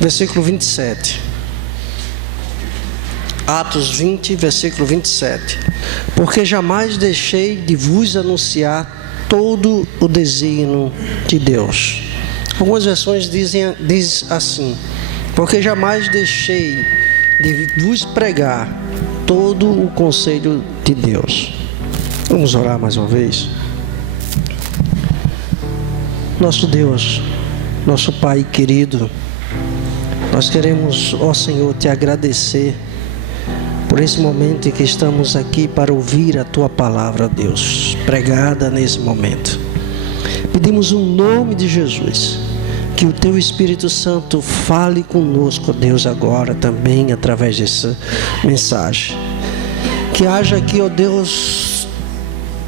versículo 27. Atos 20, versículo 27. Porque jamais deixei de vos anunciar todo o desígnio de Deus. Algumas versões diz assim: porque jamais deixei de vos pregar todo o conselho de Deus. Vamos orar mais uma vez. Nosso Deus, nosso Pai querido, nós queremos, ó Senhor, te agradecer por esse momento em que estamos aqui para ouvir a Tua palavra, Deus, pregada nesse momento. Pedimos no nome de Jesus que o Teu Espírito Santo fale conosco, Deus, agora também através dessa mensagem. Que haja aqui, ó Deus,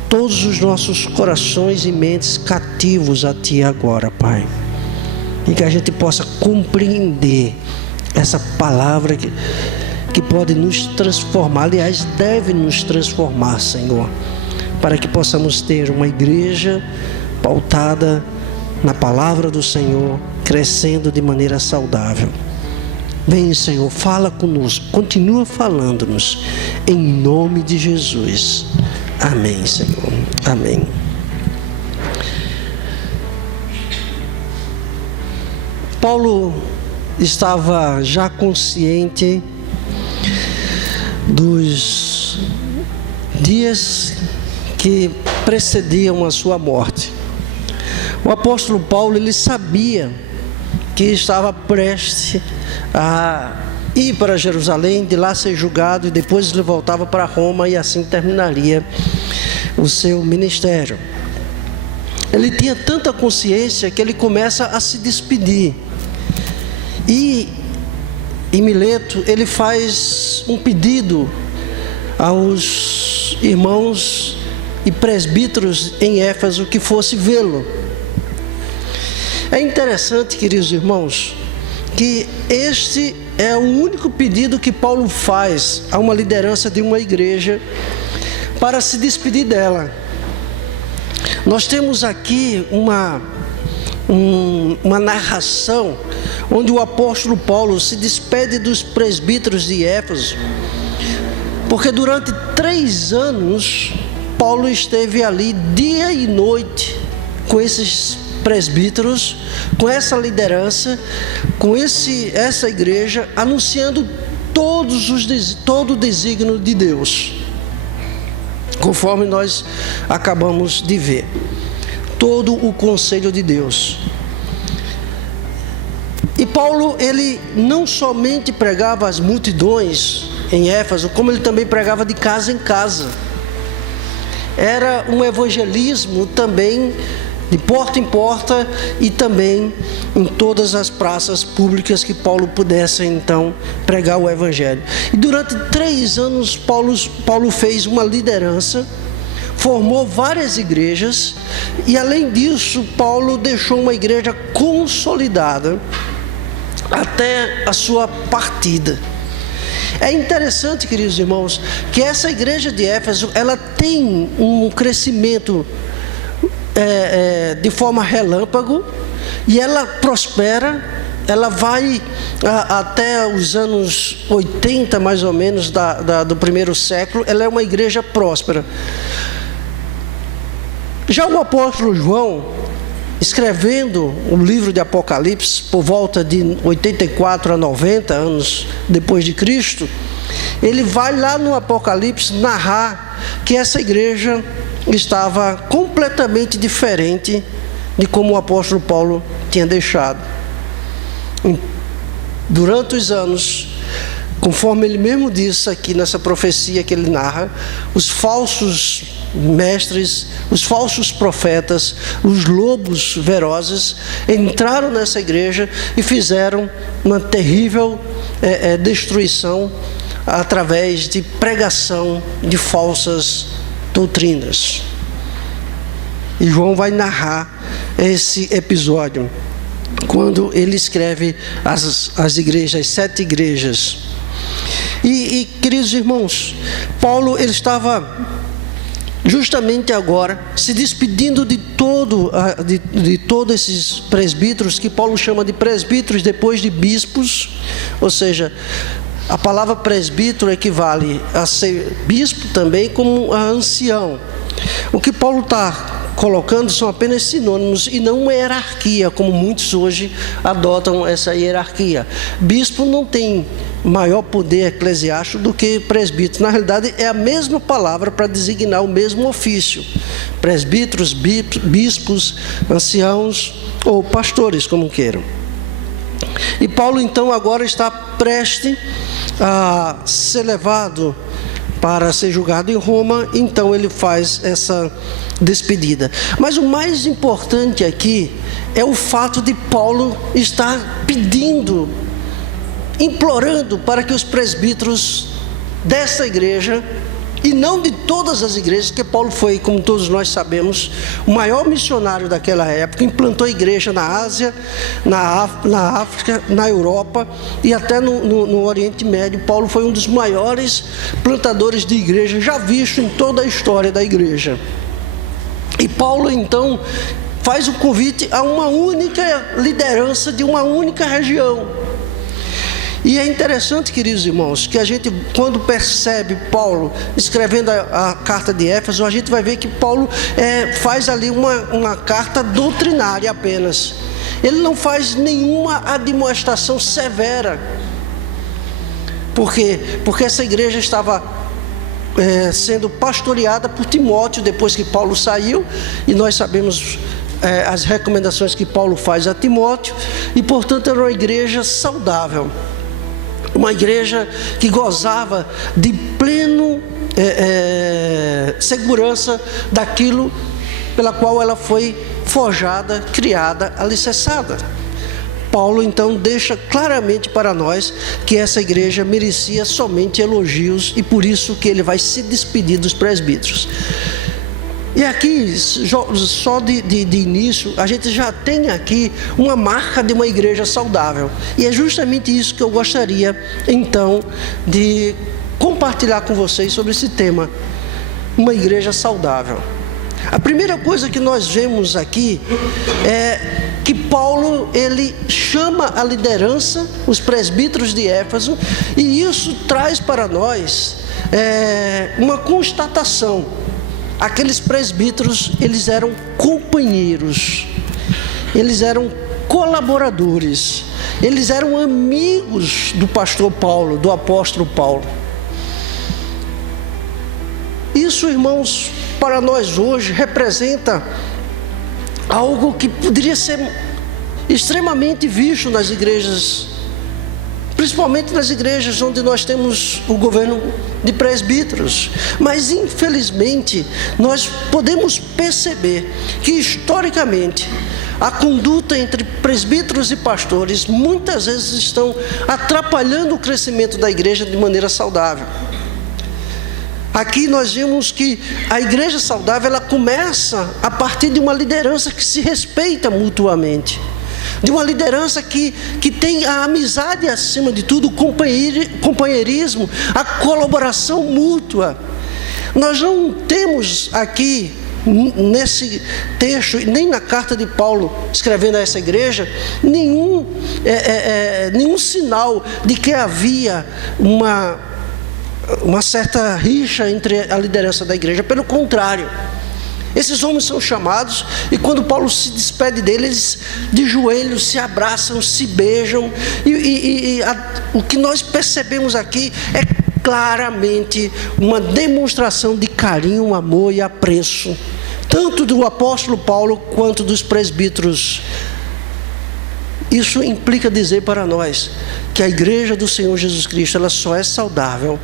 todos os nossos corações e mentes cativos a Ti agora, Pai. E que a gente possa compreender essa palavra que pode nos transformar, aliás, deve nos transformar, Senhor, para que possamos ter uma igreja pautada na palavra do Senhor, crescendo de maneira saudável. Vem, Senhor, fala conosco, continua falando-nos, em nome de Jesus. Amém, Senhor. Amém. Paulo estava já consciente dos dias que precediam a sua morte. O apóstolo Paulo, ele sabia que estava prestes a ir para Jerusalém, de lá ser julgado, e depois ele voltava para Roma, e assim terminaria o seu ministério. Ele tinha tanta consciência que ele começa a se despedir. E em Mileto ele faz um pedido aos irmãos e presbíteros em Éfeso que fosse vê-lo. É interessante, queridos irmãos, que este é o único pedido que Paulo faz a uma liderança de uma igreja para se despedir dela. Nós temos aqui uma narração onde o apóstolo Paulo se despede dos presbíteros de Éfeso, porque durante 3 anos Paulo esteve ali dia e noite com esses presbíteros, com essa liderança, com essa igreja, anunciando todo o desígnio de Deus, conforme nós acabamos de ver, todo o conselho de Deus. E Paulo, ele não somente pregava às multidões em Éfeso, como ele também pregava de casa em casa. Era um evangelismo também de porta em porta, e também em todas as praças públicas que Paulo pudesse então pregar o evangelho. E durante 3 anos Paulo fez uma liderança, formou várias igrejas, e além disso Paulo deixou uma igreja consolidada até a sua partida. É interessante, queridos irmãos, que essa igreja de Éfeso, ela tem um crescimento de forma relâmpago, e ela prospera. Ela vai até os anos 80, mais ou menos, do primeiro século. Ela é uma igreja próspera. Já o apóstolo João, escrevendo o livro de Apocalipse, por volta de 84 a 90 anos depois de Cristo, ele vai lá no Apocalipse narrar que essa igreja estava completamente diferente de como o apóstolo Paulo tinha deixado. Durante os anos, conforme ele mesmo disse aqui nessa profecia que ele narra, os falsos mestres, os falsos profetas, os lobos velozes entraram nessa igreja e fizeram uma terrível destruição através de pregação de falsas doutrinas. E João vai narrar esse episódio quando ele escreve as igrejas, as 7 igrejas. E queridos irmãos, Paulo, ele estava justamente agora, se despedindo de todos esses presbíteros, que Paulo chama de presbíteros depois de bispos, ou seja, a palavra presbítero equivale a ser bispo também como a ancião. O que Paulo está colocando são apenas sinônimos e não uma hierarquia, como muitos hoje adotam essa hierarquia. Bispo não tem maior poder eclesiástico do que presbítero. Na realidade, é a mesma palavra para designar o mesmo ofício. Presbíteros, bispos, anciãos ou pastores, como queiram. E Paulo, então, agora está prestes a ser levado para ser julgado em Roma, então ele faz essa despedida. Mas o mais importante aqui é o fato de Paulo estar pedindo, implorando para que os presbíteros dessa igreja, e não de todas as igrejas, porque Paulo foi, como todos nós sabemos, o maior missionário daquela época, implantou igreja na Ásia, na África, na Europa e até no Oriente Médio. Paulo foi um dos maiores plantadores de igreja já visto em toda a história da igreja. E Paulo então faz o convite a uma única liderança de uma única região. E é interessante, queridos irmãos, que a gente, quando percebe Paulo escrevendo a carta de Éfeso, a gente vai ver que Paulo faz ali uma carta doutrinária apenas. Ele não faz nenhuma admoestação severa. Por quê? Porque essa igreja estava sendo pastoreada por Timóteo depois que Paulo saiu, e nós sabemos as recomendações que Paulo faz a Timóteo, e portanto era uma igreja saudável. Uma igreja que gozava de pleno segurança daquilo pela qual ela foi forjada, criada, alicerçada. Paulo então deixa claramente para nós que essa igreja merecia somente elogios, e por isso que ele vai se despedir dos presbíteros. E aqui, só de início, a gente já tem aqui uma marca de uma igreja saudável. E é justamente isso que eu gostaria, então, de compartilhar com vocês sobre esse tema, uma igreja saudável. A primeira coisa que nós vemos aqui é que Paulo, ele chama a liderança, os presbíteros de Éfeso, e isso traz para nós uma constatação. Aqueles presbíteros, eles eram companheiros, eles eram colaboradores, eles eram amigos do pastor Paulo, do apóstolo Paulo. Isso, irmãos, para nós hoje representa algo que poderia ser extremamente visto nas igrejas, principalmente nas igrejas onde nós temos o governo de presbíteros. Mas infelizmente nós podemos perceber que historicamente a conduta entre presbíteros e pastores muitas vezes estão atrapalhando o crescimento da igreja de maneira saudável. Aqui nós vimos que a igreja saudável, ela começa a partir de uma liderança que se respeita mutuamente, de uma liderança que tem a amizade acima de tudo, o companheirismo, a colaboração mútua. Nós não temos aqui nesse texto, nem na carta de Paulo escrevendo a essa igreja, nenhum sinal de que havia uma certa rixa entre a liderança da igreja. Pelo contrário, esses homens são chamados, e quando Paulo se despede deles, eles de joelhos se abraçam, se beijam, o que nós percebemos aqui é claramente uma demonstração de carinho, amor e apreço, tanto do apóstolo Paulo quanto dos presbíteros. Isso implica dizer para nós que a igreja do Senhor Jesus Cristo, ela só é saudável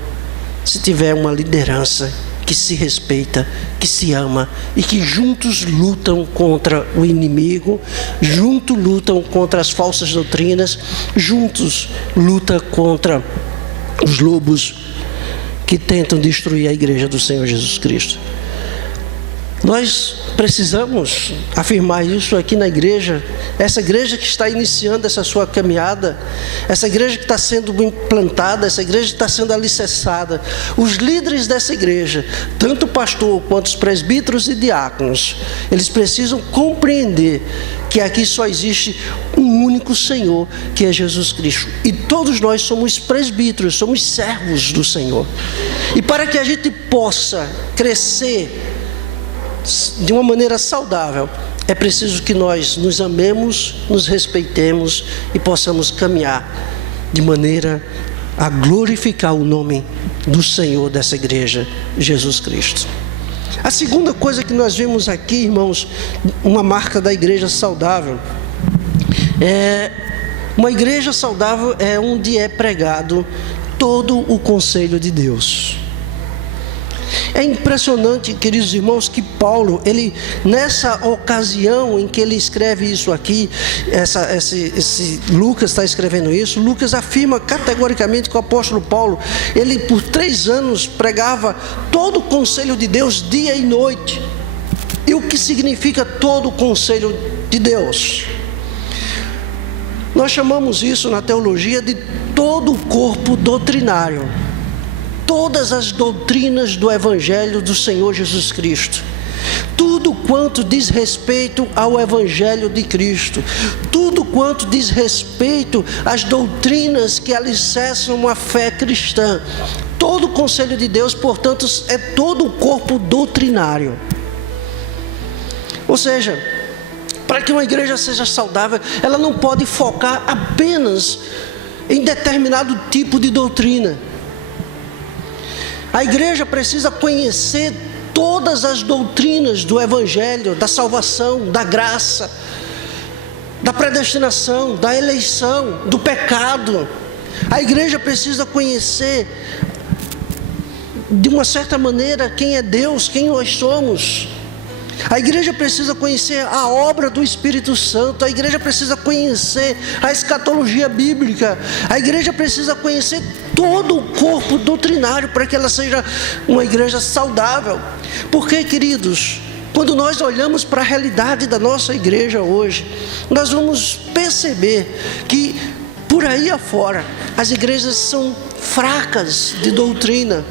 se tiver uma liderança que se respeita, que se ama e que juntos lutam contra o inimigo, juntos lutam contra as falsas doutrinas, juntos lutam contra os lobos que tentam destruir a igreja do Senhor Jesus Cristo. Nós precisamos afirmar isso aqui na igreja, essa igreja que está iniciando essa sua caminhada, essa igreja que está sendo implantada, essa igreja que está sendo alicerçada. Os líderes dessa igreja, tanto o pastor quanto os presbíteros e diáconos, eles precisam compreender que aqui só existe um único Senhor, que é Jesus Cristo. E todos nós somos presbíteros, somos servos do Senhor. E para que a gente possa crescer de uma maneira saudável, é preciso que nós nos amemos, nos respeitemos e possamos caminhar de maneira a glorificar o nome do Senhor dessa igreja, Jesus Cristo. A segunda coisa que nós vemos aqui, irmãos, uma marca da igreja saudável, uma igreja saudável é onde é pregado todo o conselho de Deus. É impressionante, queridos irmãos, que Paulo, ele, nessa ocasião em que ele escreve isso aqui, esse Lucas está escrevendo isso, Lucas afirma categoricamente que o apóstolo Paulo, ele por 3 anos pregava todo o conselho de Deus, dia e noite. E o que significa todo o conselho de Deus? Nós chamamos isso na teologia de todo o corpo doutrinário. Todas as doutrinas do Evangelho do Senhor Jesus Cristo, tudo quanto diz respeito ao Evangelho de Cristo, tudo quanto diz respeito às doutrinas que alicerçam a fé cristã, todo o conselho de Deus, portanto, é todo o corpo doutrinário. Ou seja, para que uma igreja seja saudável, ela não pode focar apenas em determinado tipo de doutrina. A igreja precisa conhecer todas as doutrinas do Evangelho, da salvação, da graça, da predestinação, da eleição, do pecado. A igreja precisa conhecer, de uma certa maneira, quem é Deus, quem nós somos. A igreja precisa conhecer a obra do Espírito Santo. A igreja precisa conhecer a escatologia bíblica. A igreja precisa conhecer todo o corpo doutrinário para que ela seja uma igreja saudável. Porque, queridos, quando nós olhamos para a realidade da nossa igreja hoje, nós vamos perceber que por aí afora as igrejas são fracas de doutrina.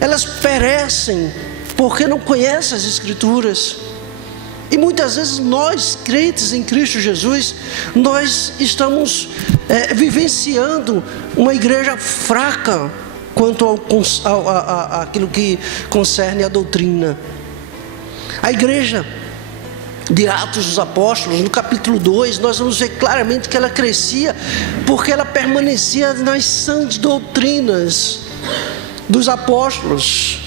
Elas perecem porque não conhecem as Escrituras. E muitas vezes nós, crentes em Cristo Jesus, nós estamos vivenciando uma igreja fraca quanto àquilo que concerne a doutrina. A igreja de Atos dos Apóstolos, no capítulo 2, nós vamos ver claramente que ela crescia porque ela permanecia nas sãs doutrinas dos apóstolos.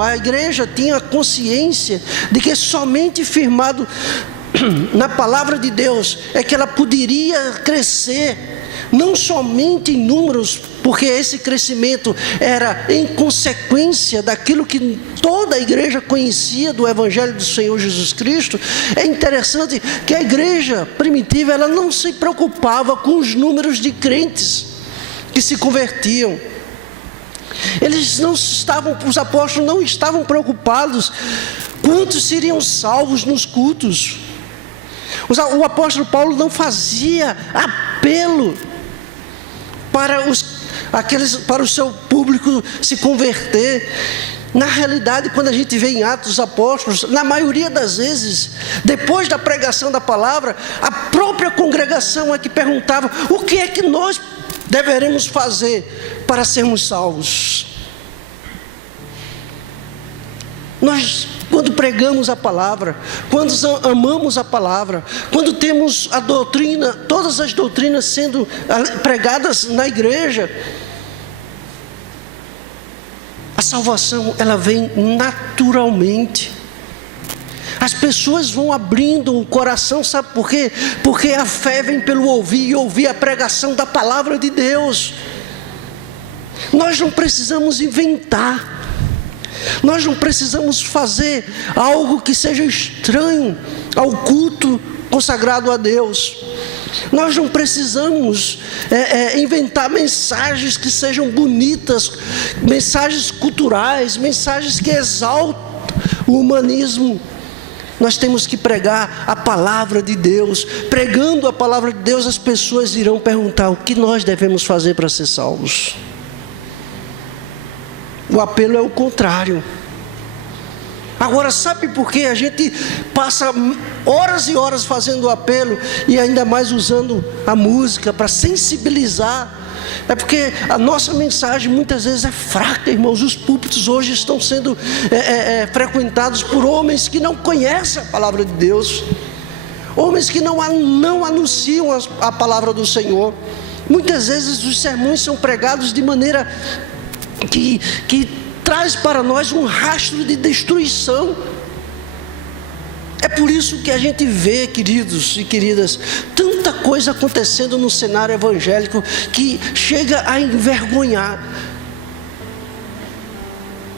A igreja tinha a consciência de que somente firmado na palavra de Deus é que ela poderia crescer, não somente em números, porque esse crescimento era em consequência daquilo que toda a igreja conhecia do Evangelho do Senhor Jesus Cristo. É interessante que a igreja primitiva, ela não se preocupava com os números de crentes que se convertiam. Os apóstolos não estavam preocupados quantos seriam salvos nos cultos. O apóstolo Paulo não fazia apelo para o seu público se converter. Na realidade, quando a gente vê em Atos dos Apóstolos, na maioria das vezes, depois da pregação da palavra, a própria congregação é que perguntava: o que é que nós deveremos fazer para sermos salvos? Nós, quando pregamos a palavra, quando amamos a palavra, quando temos a doutrina, todas as doutrinas sendo pregadas na igreja, a salvação, ela vem naturalmente. As pessoas vão abrindo o coração, sabe por quê? Porque a fé vem pelo ouvir, e ouvir a pregação da palavra de Deus. Nós não precisamos inventar, nós não precisamos fazer algo que seja estranho ao culto consagrado a Deus. Nós não precisamos inventar mensagens que sejam bonitas, mensagens culturais, mensagens que exaltam o humanismo. Nós temos que pregar a palavra de Deus. Pregando a palavra de Deus, as pessoas irão perguntar: o que nós devemos fazer para ser salvos? O apelo é o contrário. Agora, sabe por que a gente passa horas e horas fazendo o apelo e ainda mais usando a música para sensibilizar? É porque a nossa mensagem muitas vezes é fraca, irmãos. Os púlpitos hoje estão sendo frequentados por homens que não conhecem a palavra de Deus, homens que não anunciam a palavra do Senhor. Muitas vezes os sermões são pregados de maneira que traz para nós um rastro de destruição. É por isso que a gente vê, queridos e queridas, tanta coisa acontecendo no cenário evangélico que chega a envergonhar.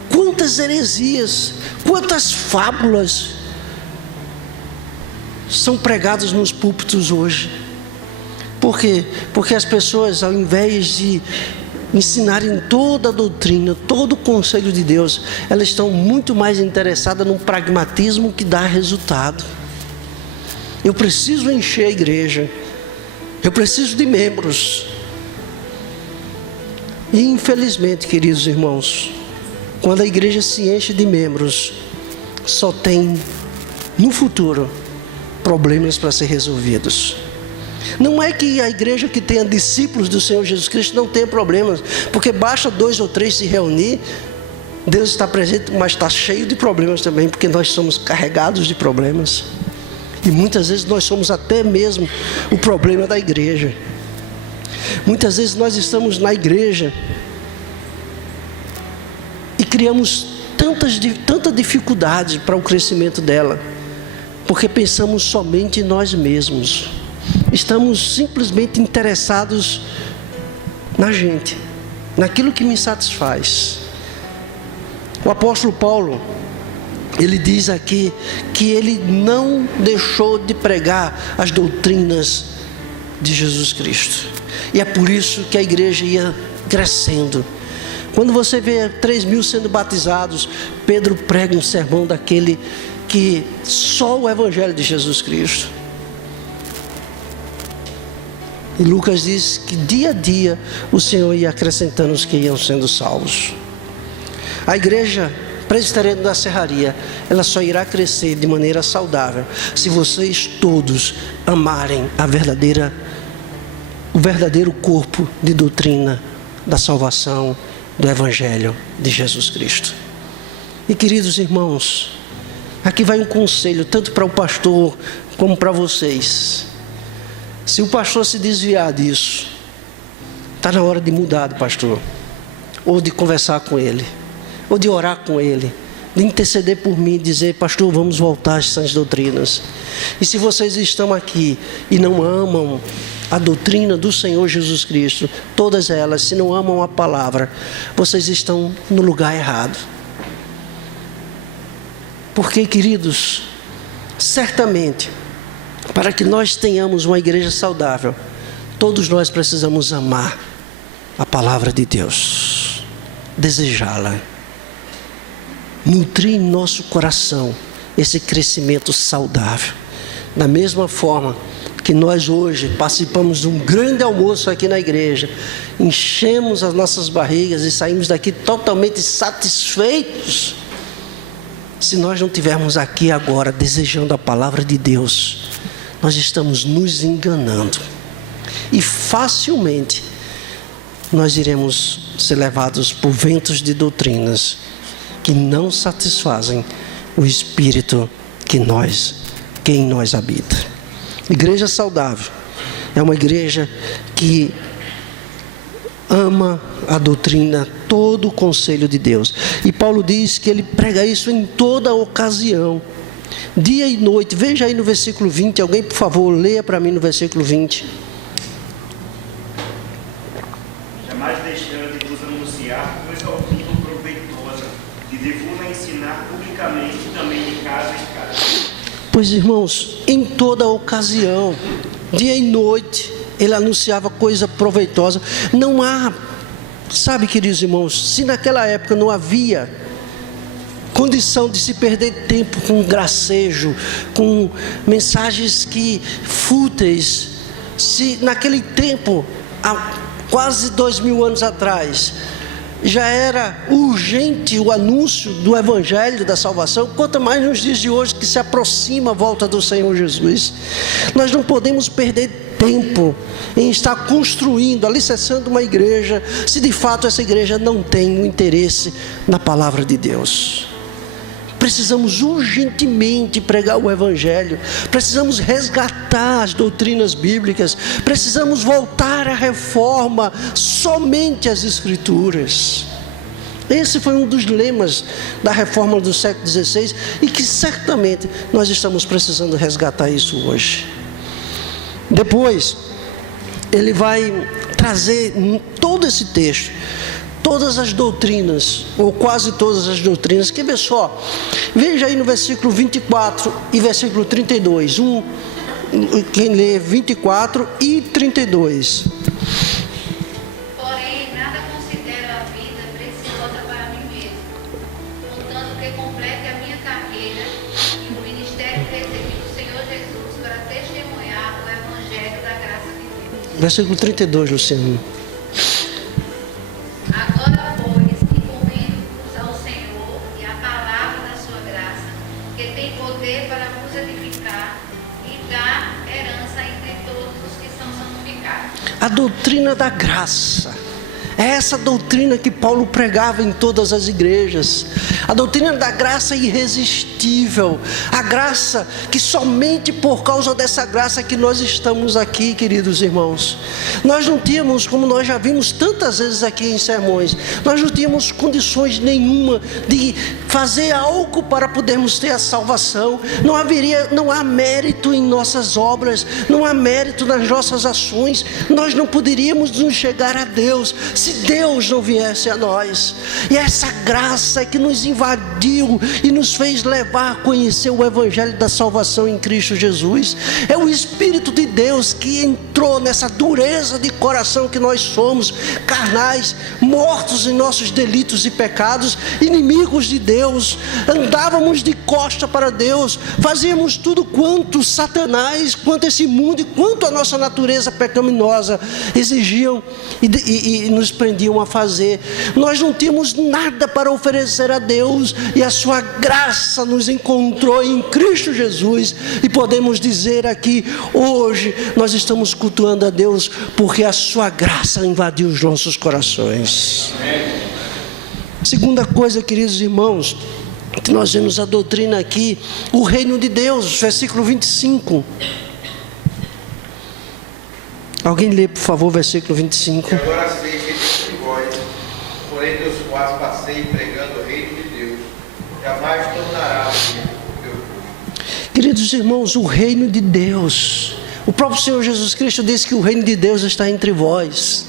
Quantas heresias, quantas fábulas são pregadas nos púlpitos hoje. Por quê? Porque as pessoas, ao invés de ensinarem toda a doutrina, todo o conselho de Deus, elas estão muito mais interessadas no pragmatismo que dá resultado. Eu preciso encher a igreja, eu preciso de membros. E infelizmente, queridos irmãos, quando a igreja se enche de membros, só tem no futuro problemas para ser resolvidos. Não é que a igreja que tenha discípulos do Senhor Jesus Cristo não tenha problemas, porque basta 2 ou 3 se reunir, Deus está presente, mas está cheio de problemas também, porque nós somos carregados de problemas, e muitas vezes nós somos até mesmo o problema da igreja. Muitas vezes nós estamos na igreja e criamos tanta dificuldade para o crescimento dela, porque pensamos somente em nós mesmos. Estamos simplesmente interessados na gente, naquilo que me satisfaz. O apóstolo Paulo, ele diz aqui que ele não deixou de pregar as doutrinas de Jesus Cristo. E é por isso que a igreja ia crescendo. Quando você vê 3.000 sendo batizados, Pedro prega um sermão daquele que só o evangelho de Jesus Cristo. E Lucas diz que dia a dia o Senhor ia acrescentando os que iam sendo salvos. A igreja presbiteriana da Serraria, ela só irá crescer de maneira saudável se vocês todos amarem o verdadeiro corpo de doutrina da salvação do Evangelho de Jesus Cristo. E queridos irmãos, aqui vai um conselho tanto para o pastor como para vocês. Se o pastor se desviar disso, está na hora de mudar de pastor, ou de conversar com ele, ou de orar com ele, de interceder por mim, dizer: pastor, vamos voltar às sãs doutrinas. E se vocês estão aqui e não amam a doutrina do Senhor Jesus Cristo, todas elas, se não amam a palavra, vocês estão no lugar errado. Porque, queridos, certamente, para que nós tenhamos uma igreja saudável, todos nós precisamos amar a palavra de Deus, desejá-la, nutrir em nosso coração esse crescimento saudável. Da mesma forma que nós hoje participamos de um grande almoço aqui na igreja, enchemos as nossas barrigas e saímos daqui totalmente satisfeitos, se nós não estivermos aqui agora desejando a palavra de Deus, nós estamos nos enganando, e facilmente nós iremos ser levados por ventos de doutrinas que não satisfazem o Espírito que em nós habita. Igreja saudável é uma igreja que ama a doutrina, todo o conselho de Deus. E Paulo diz que ele prega isso em toda ocasião, dia e noite. Veja aí no versículo 20, alguém por favor leia para mim no versículo 20. Jamais deixando de vos anunciar coisa alguma proveitosa, e de vos ensinar publicamente também de casa em casa. Pois irmãos, em toda ocasião, dia e noite, ele anunciava coisa proveitosa. Não há, sabe, queridos irmãos, se naquela época não havia condição de se perder tempo com gracejo, com mensagens fúteis, se naquele tempo, há quase 2000 anos atrás, já era urgente o anúncio do Evangelho da salvação, quanto mais nos dias de hoje que se aproxima a volta do Senhor Jesus. Nós não podemos perder tempo em estar construindo, alicerçando uma igreja, se de fato essa igreja não tem o interesse na palavra de Deus. Precisamos urgentemente pregar o Evangelho, precisamos resgatar as doutrinas bíblicas, precisamos voltar à reforma, somente as Escrituras. Esse foi um dos lemas da reforma do século XVI e que certamente nós estamos precisando resgatar isso hoje. Depois, ele vai trazer todo esse texto, todas as doutrinas, ou quase todas as doutrinas. Quer ver só? Veja aí no versículo 24 e versículo 32. Quem lê 24 e 32. Porém, nada considero a vida preciosa para mim mesmo, contanto que complete a minha carreira e o ministério que recebi do Senhor Jesus para testemunhar o Evangelho da graça de Deus. Versículo 32, Luciano. Agora, pois, encomendo-vos ao Senhor e à palavra da sua graça, que tem poder para vos edificar e dar herança entre todos os que são santificados. A doutrina da graça. É essa doutrina que Paulo pregava em todas as igrejas. A doutrina da graça é irresistível. A graça que somente por causa dessa graça que nós estamos aqui, queridos irmãos. Nós não tínhamos, como nós já vimos tantas vezes aqui em sermões, nós não tínhamos condições nenhuma de fazer algo para podermos ter a salvação. Não há mérito em nossas obras, não há mérito nas nossas ações. Nós não poderíamos nos chegar a Deus se Deus não viesse a nós. E essa graça que nos invadiu e nos fez levar a conhecer o Evangelho da salvação em Cristo Jesus. É o Espírito de Deus que entrou nessa dureza de coração que nós somos, carnais, mortos em nossos delitos e pecados, inimigos de Deus, andávamos de costa para Deus, fazíamos tudo quanto Satanás, quanto esse mundo e quanto a nossa natureza pecaminosa exigiam e nos prendiam a fazer. Nós não tínhamos nada para oferecer a Deus e a sua graça nos encontrou em Cristo Jesus, e podemos dizer aqui hoje, nós estamos cultuando a Deus porque a sua graça invadiu os nossos corações. Segunda coisa, queridos irmãos, que nós vemos a doutrina aqui, o reino de Deus, versículo 25. Alguém lê, por favor, versículo 25. E agora sei que entre vós, por entre os quais passei pregando o reino de Deus, jamais tornará o meu povo. Queridos irmãos, o reino de Deus, o próprio Senhor Jesus Cristo disse que o reino de Deus está entre vós.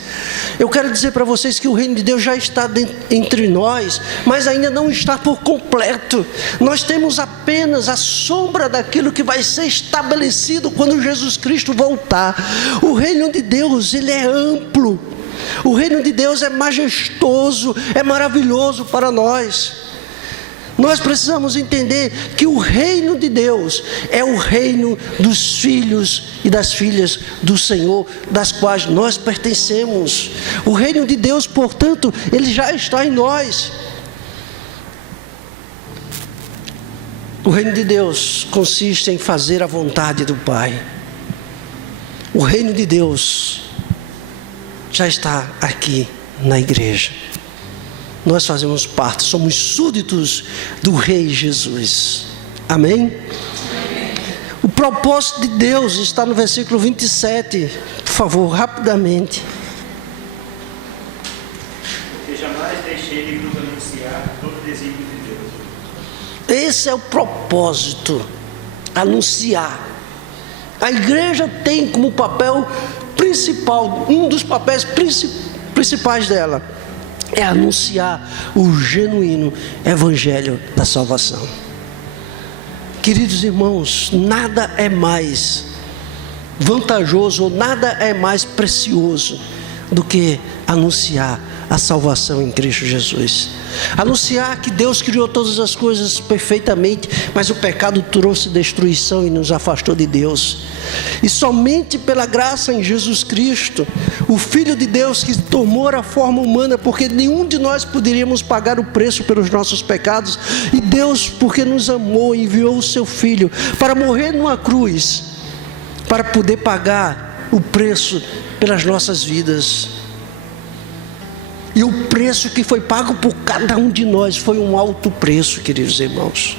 Eu quero dizer para vocês que o reino de Deus já está entre nós, mas ainda não está por completo. Nós temos apenas a sombra daquilo que vai ser estabelecido quando Jesus Cristo voltar. O reino de Deus, ele é amplo. O reino de Deus é majestoso, é maravilhoso para nós. Nós precisamos entender que o reino de Deus é o reino dos filhos e das filhas do Senhor, das quais nós pertencemos. O reino de Deus, portanto, ele já está em nós. O reino de Deus consiste em fazer a vontade do Pai. O reino de Deus já está aqui na igreja. Nós fazemos parte, somos súditos do Rei Jesus. Amém? O propósito de Deus está no versículo 27. Por favor, rapidamente. Porque jamais deixei de vos anunciar todo o desígnio de Deus. Esse é o propósito, anunciar. A igreja tem como papel principal, um dos papéis principais dela, é anunciar o genuíno Evangelho da salvação. Queridos irmãos, nada é mais vantajoso, ou nada é mais precioso do que anunciar a salvação em Cristo Jesus. Anunciar que Deus criou todas as coisas perfeitamente, mas o pecado trouxe destruição e nos afastou de Deus. E somente pela graça em Jesus Cristo, o Filho de Deus que tomou a forma humana, porque nenhum de nós poderíamos pagar o preço pelos nossos pecados, e Deus, porque nos amou, enviou o seu Filho para morrer numa cruz, para poder pagar o preço pelas nossas vidas. E o preço que foi pago por cada um de nós foi um alto preço, queridos irmãos.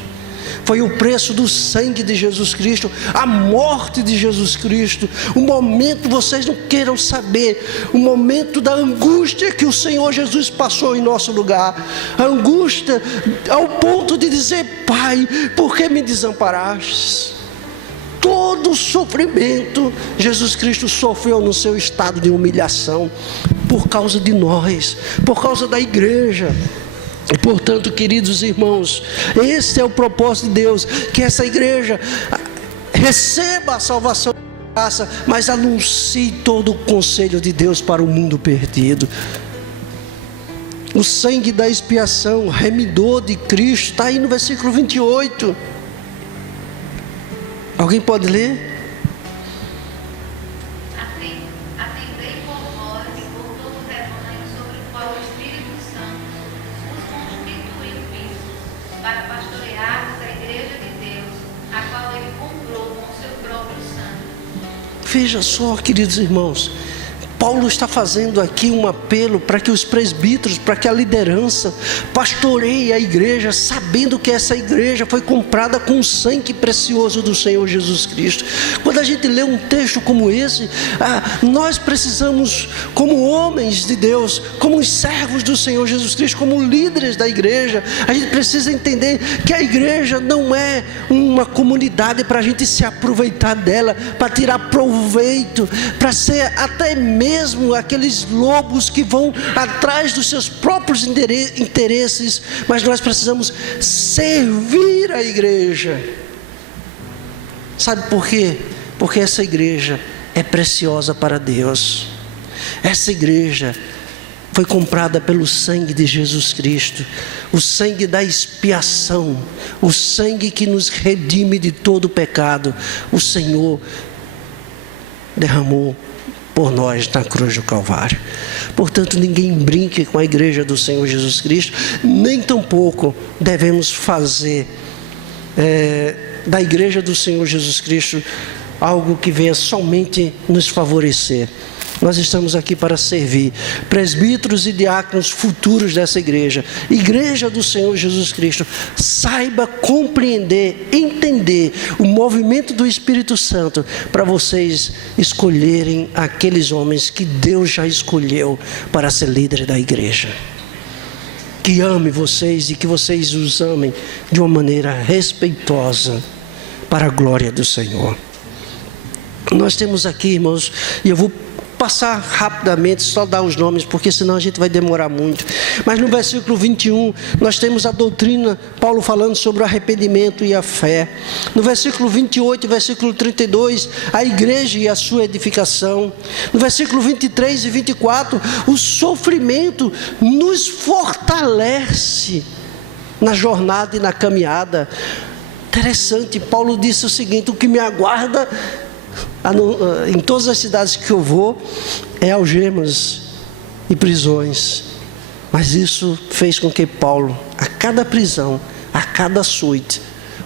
Foi o preço do sangue de Jesus Cristo, a morte de Jesus Cristo. O momento, vocês não queiram saber, o momento da angústia que o Senhor Jesus passou em nosso lugar. A angústia ao ponto de dizer: Pai, por que me desamparaste? Todo o sofrimento Jesus Cristo sofreu no seu estado de humilhação, por causa de nós, por causa da igreja. E portanto, queridos irmãos, esse é o propósito de Deus, que essa igreja receba a salvação de graça, mas anuncie todo o conselho de Deus para o mundo perdido. O sangue da expiação, remidor de Cristo, está aí no versículo 28. Alguém pode ler? Atendei por vós e por todo o rebanho sobre o qual o Espírito Santo vos constituiu bispos, para pastorearmos a igreja de Deus, a qual ele comprou com o seu próprio sangue. Veja só, queridos irmãos, Paulo está fazendo aqui um apelo para que os presbíteros, para que a liderança pastoreie a igreja, sabendo que essa igreja foi comprada com o sangue precioso do Senhor Jesus Cristo. Quando a gente lê um texto como esse, nós precisamos, como homens de Deus, como os servos do Senhor Jesus Cristo, como líderes da igreja, a gente precisa entender que a igreja não é uma comunidade para a gente se aproveitar dela, para tirar proveito, para ser até mesmo aqueles lobos que vão atrás dos seus próprios interesses, mas nós precisamos servir a igreja. Sabe por quê? Porque essa igreja é preciosa para Deus. Essa igreja foi comprada pelo sangue de Jesus Cristo, o sangue da expiação, o sangue que nos redime de todo o pecado. O Senhor derramou por nós na cruz do Calvário. Portanto, ninguém brinque com a igreja do Senhor Jesus Cristo, nem tampouco devemos fazer da igreja do Senhor Jesus Cristo algo que venha somente nos favorecer. Nós estamos aqui para servir presbíteros e diáconos futuros dessa igreja do Senhor Jesus Cristo. Saiba compreender, entender o movimento do Espírito Santo para vocês escolherem aqueles homens que Deus já escolheu para ser líder da igreja. Que ame vocês e que vocês os amem de uma maneira respeitosa para a glória do Senhor. Nós temos aqui, irmãos, e eu vou passar rapidamente, só dar os nomes, porque senão a gente vai demorar muito. Mas no versículo 21, nós temos a doutrina, Paulo falando sobre o arrependimento e a fé. No versículo 28 e versículo 32, a igreja e a sua edificação. No versículo 23 e 24, o sofrimento nos fortalece na jornada e na caminhada. Interessante, Paulo disse o seguinte: o que me aguarda em todas as cidades que eu vou é algemas e prisões. Mas isso fez com que Paulo, a cada prisão, a cada açoite,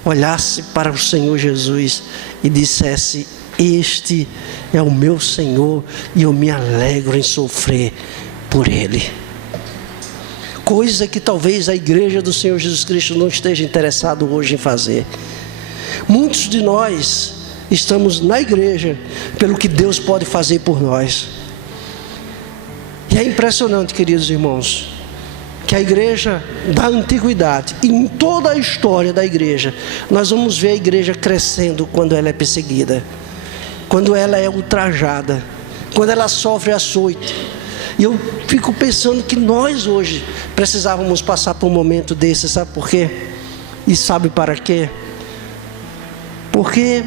olhasse para o Senhor Jesus e dissesse: este é o meu Senhor e eu me alegro em sofrer por Ele. Coisa que talvez a igreja do Senhor Jesus Cristo não esteja interessado hoje em fazer. Muitos de nós estamos na igreja pelo que Deus pode fazer por nós. E é impressionante, queridos irmãos, que a igreja da antiguidade, e em toda a história da igreja, nós vamos ver a igreja crescendo quando ela é perseguida, quando ela é ultrajada, quando ela sofre açoite. E eu fico pensando que nós hoje precisávamos passar por um momento desse, sabe por quê? E sabe para quê? Porque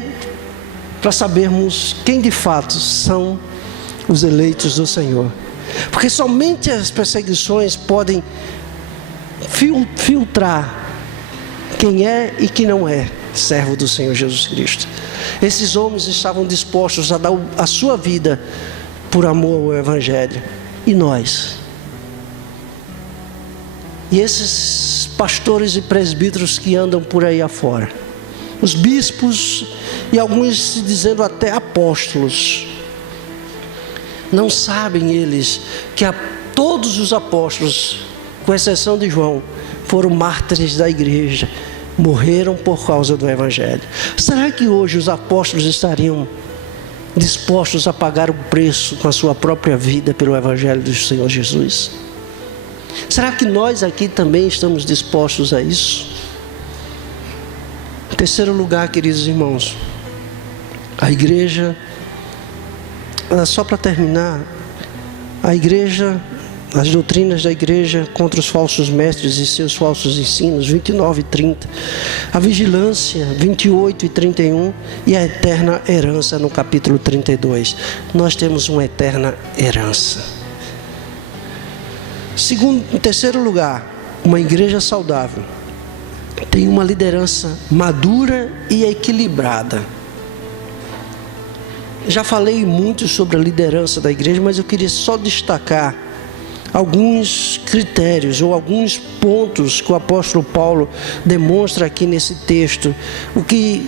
para sabermos quem de fato são os eleitos do Senhor. Porque somente as perseguições podem filtrar quem é e quem não é servo do Senhor Jesus Cristo. Esses homens estavam dispostos a dar a sua vida por amor ao Evangelho. E nós? E esses pastores e presbíteros que andam por aí afora, os bispos e alguns se dizendo até apóstolos, não sabem eles que todos os apóstolos, com exceção de João, foram mártires da igreja, morreram por causa do Evangelho. Será que hoje os apóstolos estariam dispostos a pagar o preço com a sua própria vida pelo Evangelho do Senhor Jesus? Será que nós aqui também estamos dispostos a isso? Em terceiro lugar, queridos irmãos, a igreja, só para terminar, a igreja, as doutrinas da igreja contra os falsos mestres e seus falsos ensinos, 29 e 30, a vigilância, 28 e 31, e a eterna herança no capítulo 32. Nós temos uma eterna herança. Em terceiro lugar, uma igreja saudável tem uma liderança madura e equilibrada. Já falei muito sobre a liderança da igreja, mas eu queria só destacar alguns critérios ou alguns pontos que o apóstolo Paulo demonstra aqui nesse texto. O que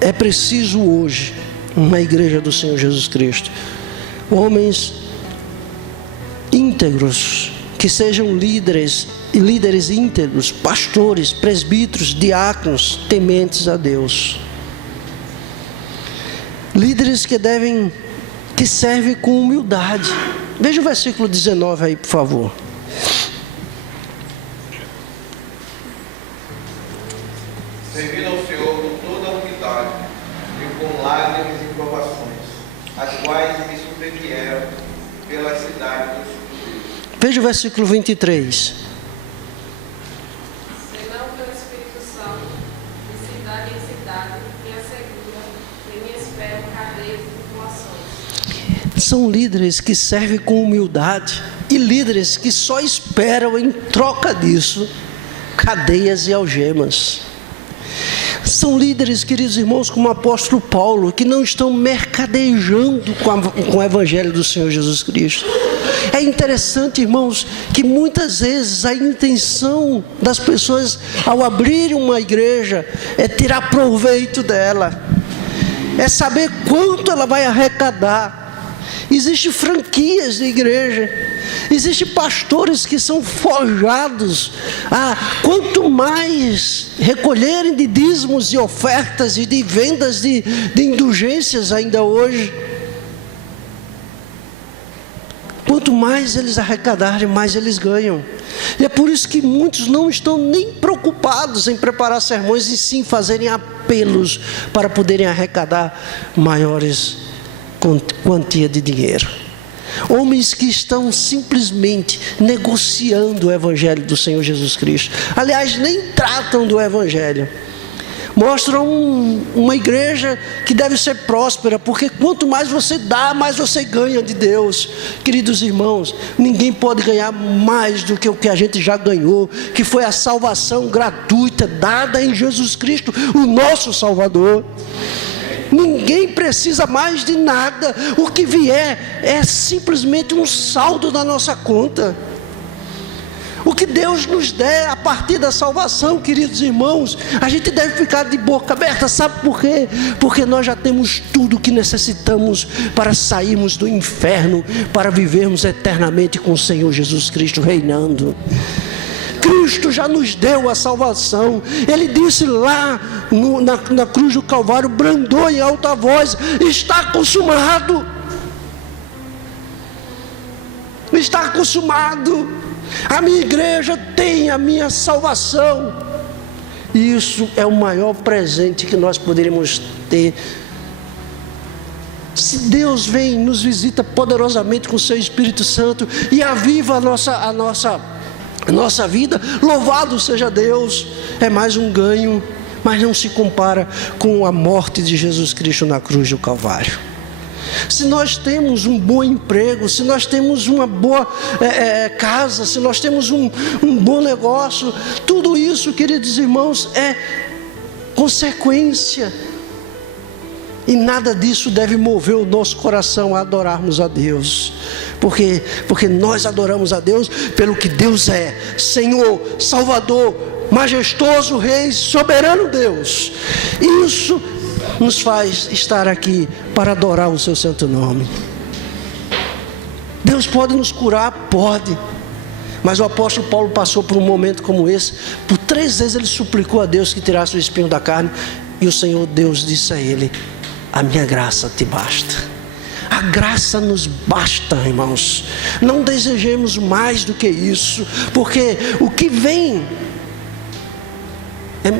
é preciso hoje na igreja do Senhor Jesus Cristo: homens íntegros, que sejam líderes íntegros, pastores, presbíteros, diáconos, tementes a Deus. Líderes que servem com humildade. Veja o versículo 19 aí, por favor. Servindo ao Senhor com toda a humildade e com lágrimas e provações, as quais me sobrevieram pela cidade dos judeus. Veja o versículo 23. Senão pelo Espírito Santo, de cidade em cidade, me assegura e me esperam cadeias e tribulações. São líderes que servem com humildade e líderes que só esperam em troca disso cadeias e algemas. São líderes, queridos irmãos, como o apóstolo Paulo, que não estão mercadejando com o Evangelho do Senhor Jesus Cristo. É interessante, irmãos, que muitas vezes a intenção das pessoas ao abrir uma igreja é tirar proveito dela, é saber quanto ela vai arrecadar. Existem franquias de igreja, existem pastores que são forjados a quanto mais recolherem de dízimos e ofertas e de vendas de indulgências ainda hoje, quanto mais eles arrecadarem, mais eles ganham. E é por isso que muitos não estão nem preocupados em preparar sermões, e sim fazerem apelos para poderem arrecadar maiores quantia de dinheiro. Homens que estão simplesmente negociando o Evangelho do Senhor Jesus Cristo. Aliás, nem tratam do Evangelho. Mostram uma igreja que deve ser próspera, porque quanto mais você dá, mais você ganha de Deus. Queridos irmãos, ninguém pode ganhar mais do que o que a gente já ganhou, que foi a salvação gratuita dada em Jesus Cristo, o nosso Salvador. Ninguém precisa mais de nada. O que vier é simplesmente um saldo na nossa conta. O que Deus nos der a partir da salvação, queridos irmãos, a gente deve ficar de boca aberta. Sabe por quê? Porque nós já temos tudo o que necessitamos para sairmos do inferno, para vivermos eternamente com o Senhor Jesus Cristo reinando. Cristo já nos deu a salvação. Ele disse lá na cruz do Calvário, brandou em alta voz: está consumado. Está consumado. A minha igreja tem a minha salvação. E isso é o maior presente que nós poderíamos ter. Se Deus vem, nos visita poderosamente com o seu Espírito Santo e aviva a nossa vida, louvado seja Deus. É mais um ganho mas não se compara com a morte de Jesus Cristo na cruz do Calvário. Se nós temos um bom emprego, se nós temos uma boa casa, se nós temos um bom negócio, tudo isso, queridos irmãos, é consequência. E nada disso deve mover o nosso coração a adorarmos a Deus. Porque nós adoramos a Deus pelo que Deus é: Senhor, Salvador, majestoso Rei, soberano Deus. Isso nos faz estar aqui para adorar o seu santo nome. Deus pode nos curar? Pode. Mas o apóstolo Paulo passou por um momento como esse. Por 3 vezes ele suplicou a Deus que tirasse o espinho da carne. E o Senhor Deus disse a ele: a minha graça te basta. A graça nos basta, irmãos. Não desejemos mais do que isso, porque o que vem é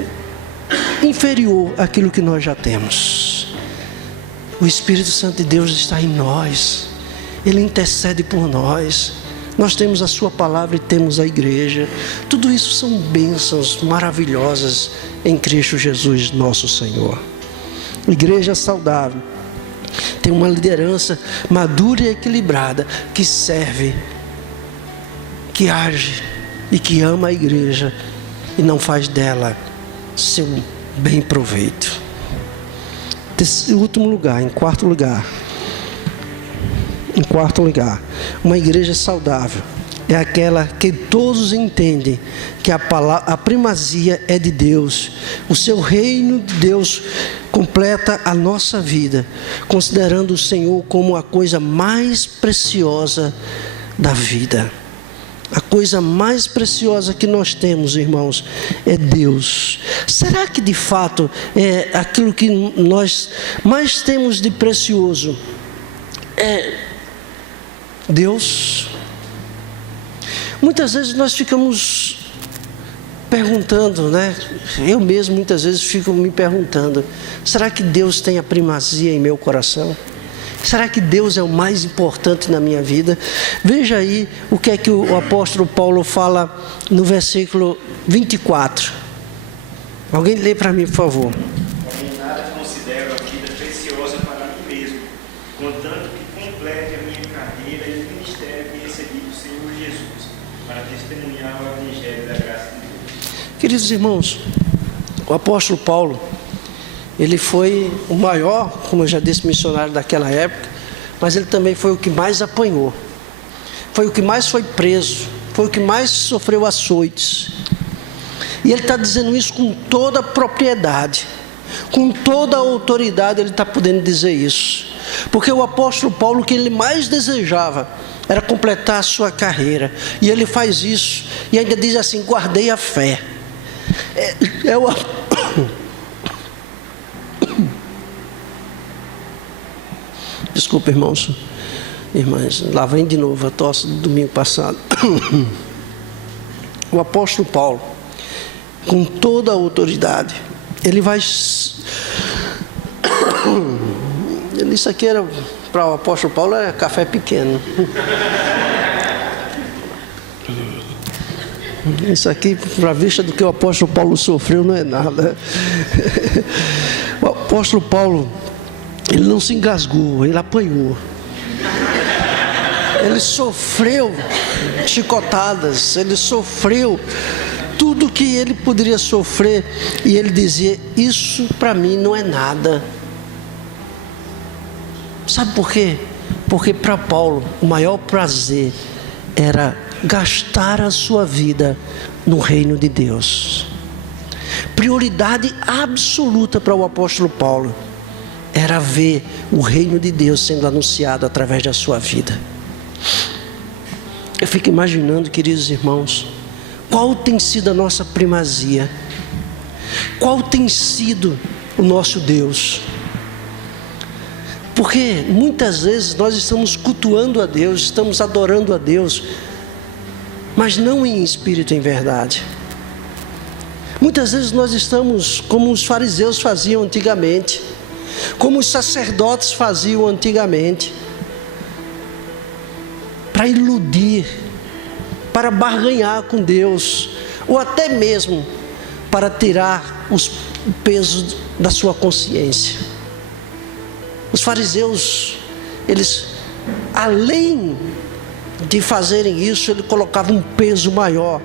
inferior àquilo que nós já temos. O Espírito Santo de Deus está em nós. Ele intercede por nós. Nós temos a sua palavra e temos a igreja. Tudo isso são bênçãos maravilhosas em Cristo Jesus, nosso Senhor. Igreja saudável tem uma liderança madura e equilibrada, que serve, que age e que ama a igreja e não faz dela seu bem proveito. Em último lugar, em quarto lugar, uma igreja saudável é aquela que todos entendem que a primazia é de Deus. O seu reino de Deus completa a nossa vida, considerando o Senhor como a coisa mais preciosa da vida. A coisa mais preciosa que nós temos, irmãos, é Deus. Será que de fato é aquilo que nós mais temos de precioso é Deus? Muitas vezes nós ficamos perguntando, né? Eu mesmo muitas vezes fico me perguntando: será que Deus tem a primazia em meu coração? Será que Deus é o mais importante na minha vida? Veja aí o que é que o apóstolo Paulo fala no versículo 24. Alguém lê para mim, por favor. Em nada considero a vida preciosa para mim mesmo, contanto que complete a minha carreira e o ministério que recebi do Senhor Jesus, para testemunhar o evangelho da graça de Deus. Queridos irmãos, o apóstolo Paulo, ele foi o maior, como eu já disse, missionário daquela época, mas ele também foi o que mais apanhou, foi o que mais foi preso, foi o que mais sofreu açoites. E ele está dizendo isso com toda a propriedade, com toda a autoridade. Ele está podendo dizer isso, porque o apóstolo Paulo, o que ele mais desejava era completar a sua carreira, e ele faz isso, e ainda diz assim: guardei a fé. Desculpa, irmãos, irmãs, lá vem de novo a tosse do domingo passado. O apóstolo Paulo, com toda a autoridade, ele vai... Isso aqui era, para o apóstolo Paulo, era café pequeno. Isso aqui, para a vista do que o apóstolo Paulo sofreu, não é nada. O apóstolo Paulo, ele não se engasgou, ele apanhou. Ele sofreu chicotadas, ele sofreu tudo que ele poderia sofrer, e ele dizia: isso para mim não é nada. Sabe por quê? Porque para Paulo o maior prazer era gastar a sua vida no reino de Deus. Prioridade absoluta para o apóstolo Paulo era ver o reino de Deus sendo anunciado através da sua vida. Eu fico imaginando, queridos irmãos, qual tem sido a nossa primazia, qual tem sido o nosso Deus. Porque muitas vezes nós estamos cultuando a Deus, estamos adorando a Deus, mas não em espírito e em verdade. Muitas vezes nós estamos como os fariseus faziam antigamente, como os sacerdotes faziam antigamente, para iludir, para barganhar com Deus, ou até mesmo para tirar o peso da sua consciência. Os fariseus, eles, além de fazerem isso, ele colocava um peso maior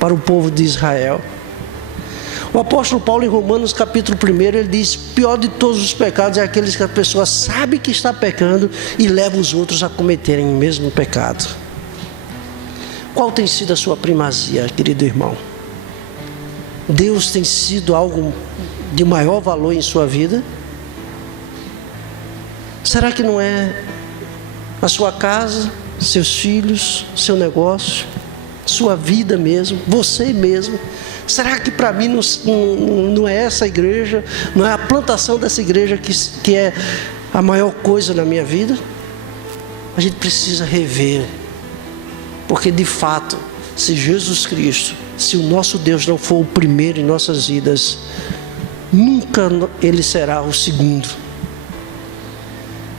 para o povo de Israel. O apóstolo Paulo, em Romanos capítulo 1, ele diz: pior de todos os pecados é aqueles que a pessoa sabe que está pecando e leva os outros a cometerem o mesmo pecado. Qual tem sido a sua primazia, querido irmão? Deus tem sido algo de maior valor em sua vida? Será que não é a sua casa, seus filhos, seu negócio, sua vida mesmo, você mesmo? Será que para mim não é essa igreja, não é a plantação dessa igreja que é a maior coisa na minha vida? A gente precisa rever, porque de fato, se Jesus Cristo, se o nosso Deus não for o primeiro em nossas vidas, nunca Ele será o segundo,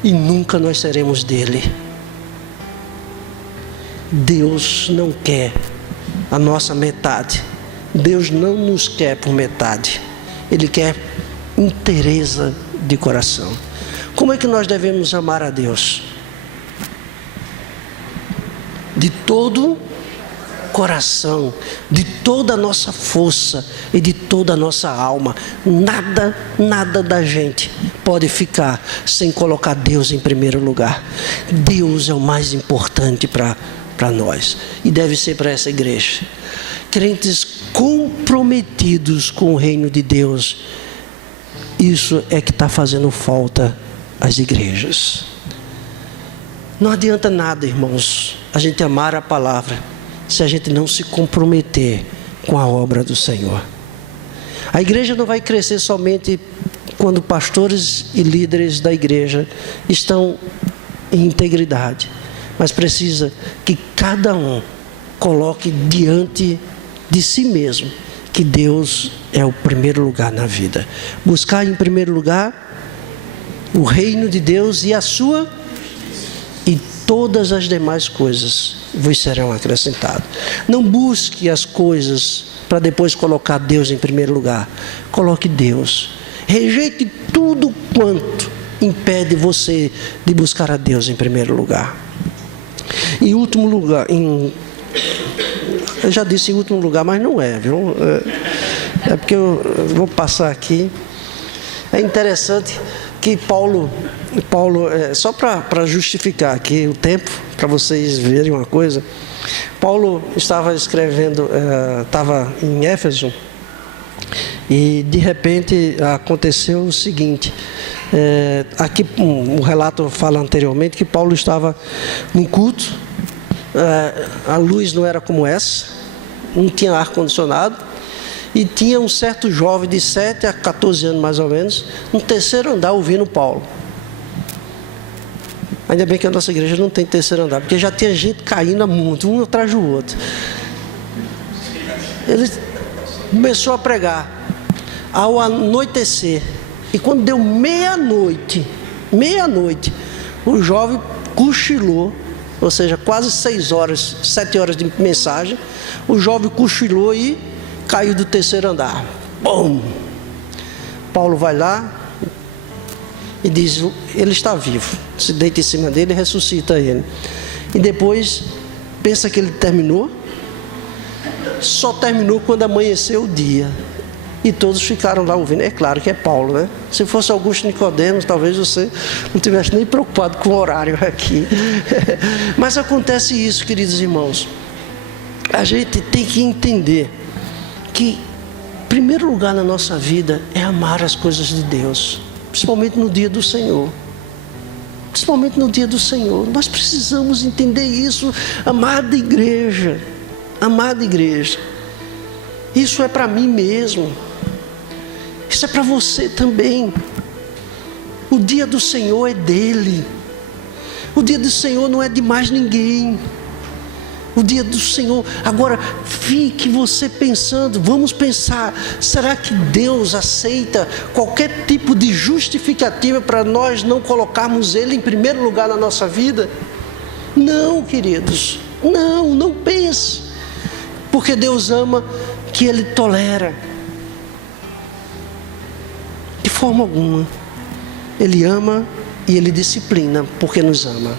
e nunca nós seremos dele. Deus não quer a nossa metade. Deus não nos quer por metade. Ele quer inteireza de coração. Como é que nós devemos amar a Deus? De todo coração, de toda a nossa força e de toda a nossa alma. Nada da gente pode ficar sem colocar Deus em primeiro lugar. Deus é o mais importante para nós, e deve ser para essa igreja. Crentes comprometidos com o reino de Deus, isso é que está fazendo falta às igrejas. Não adianta nada, irmãos, a gente amar a palavra se a gente não se comprometer com a obra do Senhor. A igreja não vai crescer somente quando pastores e líderes da igreja estão em integridade, mas precisa que cada um coloque diante de si mesmo que Deus é o primeiro lugar na vida. Buscar em primeiro lugar o reino de Deus e a sua, e todas as demais coisas vos serão acrescentadas. Não busque as coisas para depois colocar Deus em primeiro lugar. Coloque Deus. Rejeite tudo quanto impede você de buscar a Deus em primeiro lugar. Em último lugar, eu já disse em último lugar, mas não é, viu? É porque eu vou passar aqui. É interessante que Paulo, só para justificar aqui o tempo, para vocês verem uma coisa. Paulo estava escrevendo, estava em Éfeso, e de repente aconteceu o seguinte. Aqui o relato fala anteriormente que Paulo estava num culto, a luz não era como essa, não tinha ar-condicionado, e tinha um certo jovem de 7 a 14 anos mais ou menos, no terceiro andar ouvindo Paulo. Ainda bem que a nossa igreja não tem terceiro andar, porque já tinha gente caindo a muito, um atrás do outro. Ele começou a pregar ao anoitecer, e quando deu meia-noite, o jovem cochilou, ou seja, quase 6 horas, 7 horas de mensagem, o jovem cochilou e caiu do terceiro andar. Bom! Paulo vai lá e diz: ele está vivo. Se deita em cima dele e ressuscita ele. E depois pensa que ele terminou. Só terminou quando amanheceu o dia. E todos ficaram lá ouvindo. É claro que é Paulo, né? Se fosse Augusto Nicodemos, talvez você não tivesse nem preocupado com o horário aqui. Mas acontece isso, queridos irmãos. A gente tem que entender que primeiro lugar na nossa vida é amar as coisas de Deus, principalmente no dia do Senhor. Principalmente no dia do Senhor. Nós precisamos entender isso, amada igreja. Amada igreja. Isso é para mim mesmo. Isso é para você também. O dia do Senhor é dele. O dia do Senhor não é de mais ninguém. O dia do Senhor. Agora, fique você pensando, vamos pensar, será que Deus aceita qualquer tipo de justificativa para nós não colocarmos Ele em primeiro lugar na nossa vida? Não, queridos, não pense. Porque Deus ama que Ele tolera. forma alguma. Ele ama e Ele disciplina porque nos ama.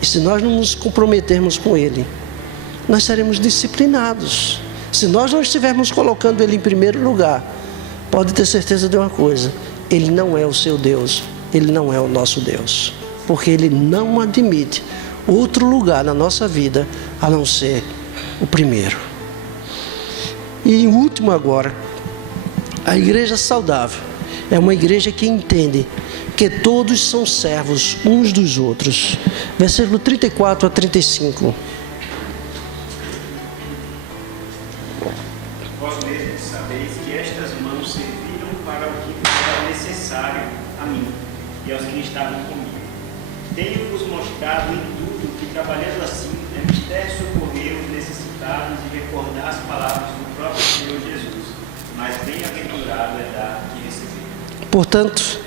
E se nós não nos comprometermos com Ele, nós seremos disciplinados. Se nós não estivermos colocando Ele em primeiro lugar, pode ter certeza de uma coisa: Ele não é o seu Deus, Ele não é o nosso Deus, porque Ele não admite outro lugar na nossa vida a não ser o primeiro. E em último agora, a igreja saudável é uma igreja que entende que todos são servos uns dos outros. Versículo 34 a 35. Vós mesmos sabeis que estas mãos serviram para o que era necessário a mim e aos que estavam comigo. Tenho-vos mostrado em tudo que, trabalhando assim, é mister socorrer os necessitados e recordar as palavras do próprio Senhor Jesus. Mas bem-aventurado é dar que receber. Portanto,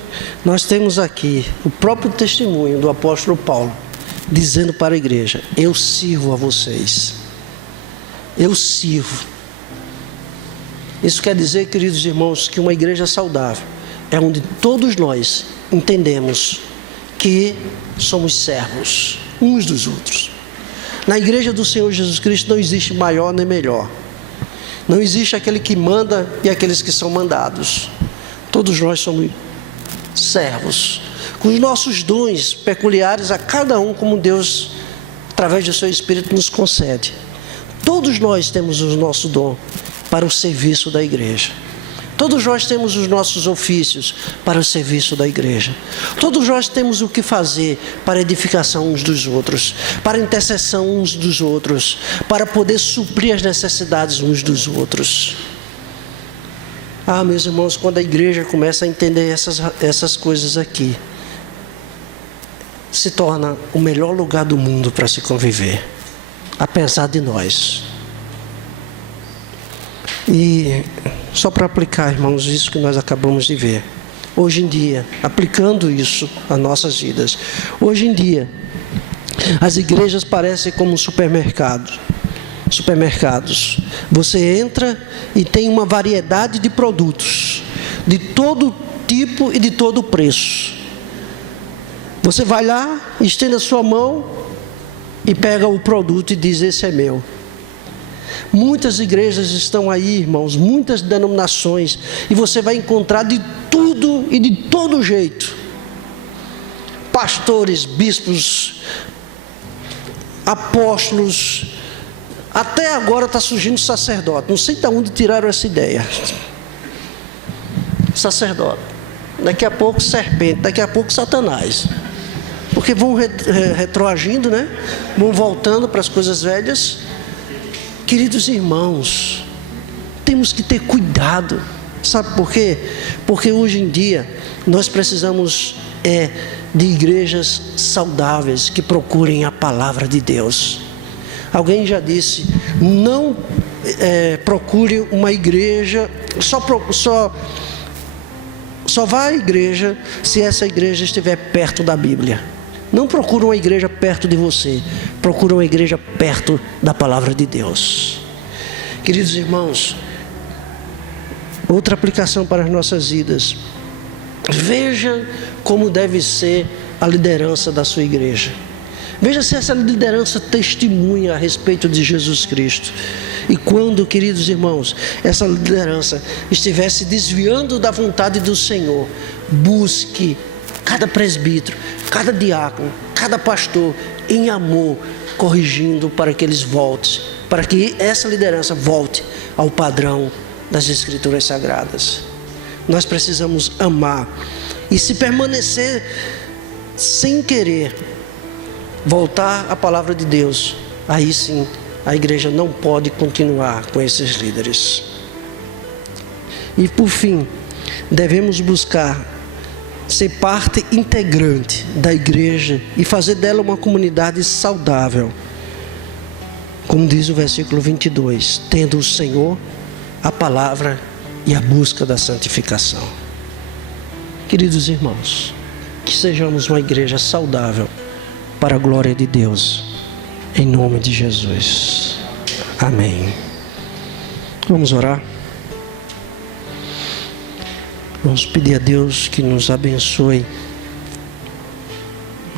nós temos aqui o próprio testemunho do apóstolo Paulo, dizendo para a igreja: eu sirvo a vocês. Eu sirvo. Isso quer dizer, queridos irmãos, que uma igreja saudável é onde todos nós entendemos que somos servos uns dos outros. Na igreja do Senhor Jesus Cristo não existe maior nem melhor. Não existe aquele que manda e aqueles que são mandados. Todos nós somos servos, com os nossos dons peculiares a cada um, como Deus, através do seu Espírito, nos concede. Todos nós temos o nosso dom para o serviço da igreja. Todos nós temos os nossos ofícios para o serviço da igreja. Todos nós temos o que fazer para a edificação uns dos outros, para a intercessão uns dos outros, para poder suprir as necessidades uns dos outros. Ah, meus irmãos, quando a igreja começa a entender essas coisas aqui, se torna o melhor lugar do mundo para se conviver, apesar de nós. E só para aplicar, irmãos, isso que nós acabamos de ver. Hoje em dia, aplicando isso às nossas vidas, hoje em dia, as igrejas parecem como supermercados. Você entra e tem uma variedade de produtos, de todo tipo e de todo preço. Você vai lá, estende a sua mão e pega o produto e diz: esse é meu. Muitas igrejas estão aí, irmãos, muitas denominações, e você vai encontrar de tudo e de todo jeito. Pastores, bispos, apóstolos, até agora está surgindo sacerdote. Não sei de onde tiraram essa ideia. Sacerdote. Daqui a pouco serpente, daqui a pouco Satanás. Porque vão retroagindo, né? Vão voltando para as coisas velhas. Queridos irmãos, temos que ter cuidado. Sabe por quê? Porque hoje em dia nós precisamos de igrejas saudáveis que procurem a palavra de Deus. Alguém já disse: não procure uma igreja, só vá à igreja se essa igreja estiver perto da Bíblia. Não procure uma igreja perto de você, procure uma igreja perto da palavra de Deus. Queridos irmãos, outra aplicação para as nossas vidas: veja como deve ser a liderança da sua igreja. Veja se essa liderança testemunha a respeito de Jesus Cristo. E quando, queridos irmãos, essa liderança estiver se desviando da vontade do Senhor, busque cada presbítero, cada diácono, cada pastor em amor, corrigindo para que eles voltem, para que essa liderança volte ao padrão das Escrituras Sagradas. Nós precisamos amar, e se permanecer sem querer voltar à palavra de Deus, aí sim a igreja não pode continuar com esses líderes. E por fim, devemos buscar ser parte integrante da igreja e fazer dela uma comunidade saudável, como diz o versículo 22, tendo o Senhor, a palavra e a busca da santificação. Queridos irmãos, que sejamos uma igreja saudável para a glória de Deus, em nome de Jesus. Amém. Vamos orar. Vamos pedir a Deus que nos abençoe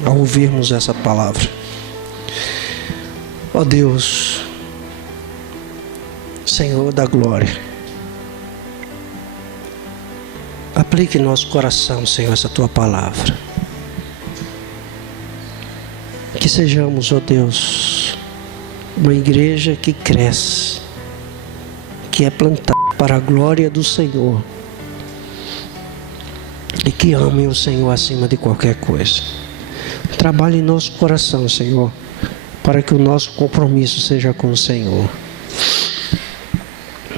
ao ouvirmos essa palavra. Ó Deus, Senhor da glória, aplique em nosso coração, Senhor, essa tua palavra. Que sejamos, ó Deus, uma igreja que cresce, que é plantada para a glória do Senhor e que ame o Senhor acima de qualquer coisa. Trabalhe em nosso coração, Senhor, para que o nosso compromisso seja com o Senhor.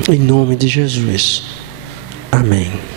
Em nome de Jesus. Amém.